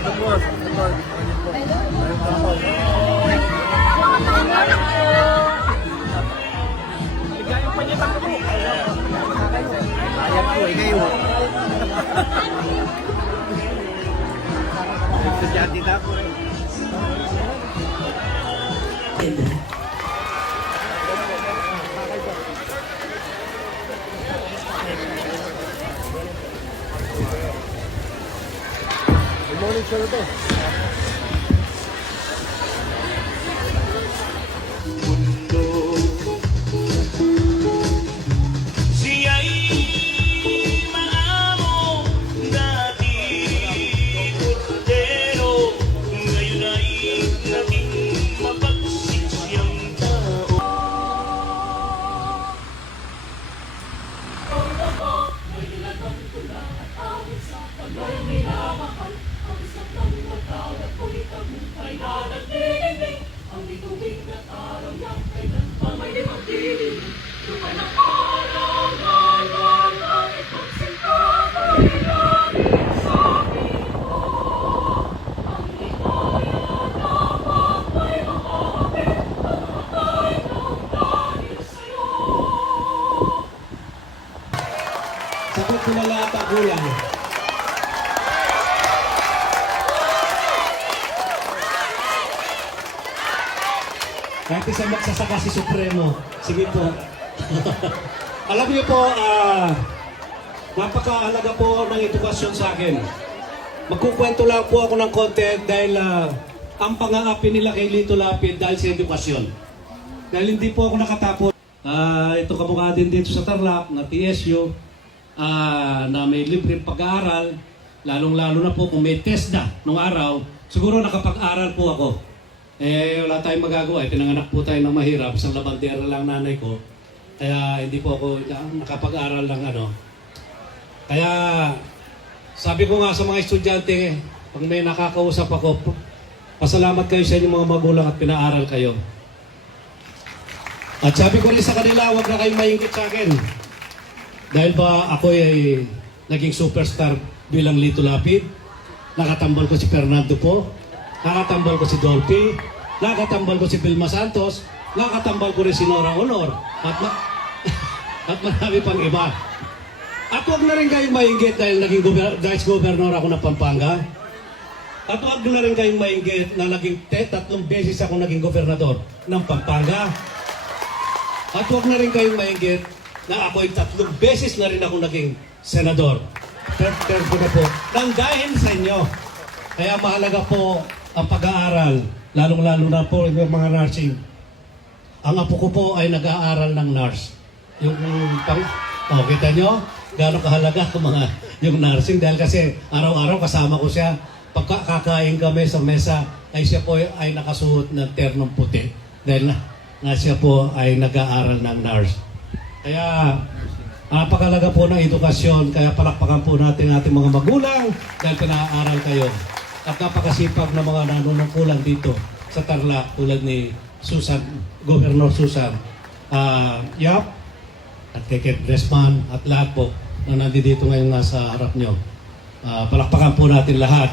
the board. The board. Ligayang panyatang po. Ayan po, ingay mo. Nagsadyati na po eh. Good morning, sir. Siya'y Sagot ko na lahat ang kulang. Kahit isang magsasaka si Supremo. Sige po. Alam niyo po, ah, napakahalaga po ng edukasyon sa akin. Magkukwento lang po ako ng konti dahil ah, ang pang-aapi nila kay Lito Lapid dahil sa edukasyon. Dahil hindi po ako nakatapos. Ah, ito kamukha din dito sa Tarlac na TSU ah, na may libreng pag-aaral, lalong-lalo na po kung may test na nung araw, siguro nakapag-aral po ako. Eh, wala tayong magagawa. Eh, pinanganak po tayo ng mahirap. Isang labandera lang nanay ko. Kaya hindi po ako nakapag-aral ng ano. Kaya sabi ko nga sa mga estudyante, pag may nakakausap ako, pasalamat kayo sa inyong mga magulang at pinaaral kayo. At sabi ko rin sa kanila, huwag na kayong maingit sa akin. Dahil ba ako ay naging superstar bilang Lito Lapid, nakatambal ko si Fernando po, nakatambal ko si Dolphy, nakatambal ko si Vilma Santos, nakatambal ko rin si Nora Honor, at, at marami pang iba. At huwag na rin kayong maingit dahil naging gober- vice governor ako ng Pampanga. At huwag na rin kayong maingit na naging te- tatlong beses ako naging gobernador ng Pampanga. At huwag na rin kayong maingit na ako ay tatlong beses na rin ako naging senador. Pero pero ko na po, nang dahil sa inyo. Kaya mahalaga po ang pag-aaral, lalong-lalo na po yung mga nursing. Ang apo ko po ay nag-aaral ng nurse. Yung, oh, kita nyo? Gano'ng kahalaga ang mga yung nursing dahil kasi araw-araw kasama ko siya. Pagka kakain kami sa mesa, ay siya po ay nakasuot ng ternong puti. Dahil na, na siya po ay nag-aaral ng nurse. Kaya napakalaga po ng edukasyon, kaya palakpakan po natin ating mga magulang dahil pinaaral kayo. At napakasipag na mga nanunungkulan dito sa Tarlac tulad ni Susan, Governor Susan ah Yap, at kay Kate Desman at lahat po na nandito ngayon nasa harap nyo. Ah, palakpakan po natin lahat.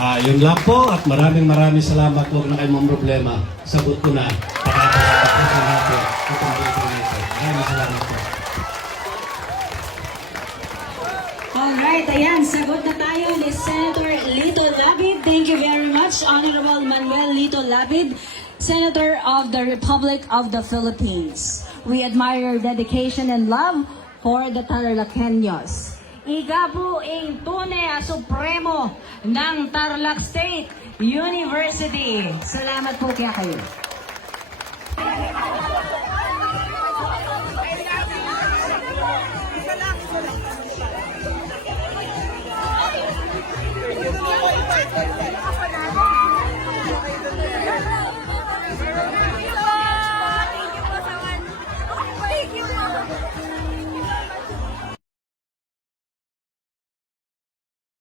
Ah, yun lang po at maraming maraming salamat. Huwag na kayong problema. Sagot ko na. Pakatapusin natin itong video nito. Maraming salamat po. Alright, ayan, sagot na tayo ni Senator Lito Labid. Thank you very much, Honorable Manuel Lito Labid, Senator of the Republic of the Philippines. We admire your dedication and love for the Tarlacanos. Igabuing tunay supremo ng Tarlac State University. Salamat po kaya kayo. Thank you.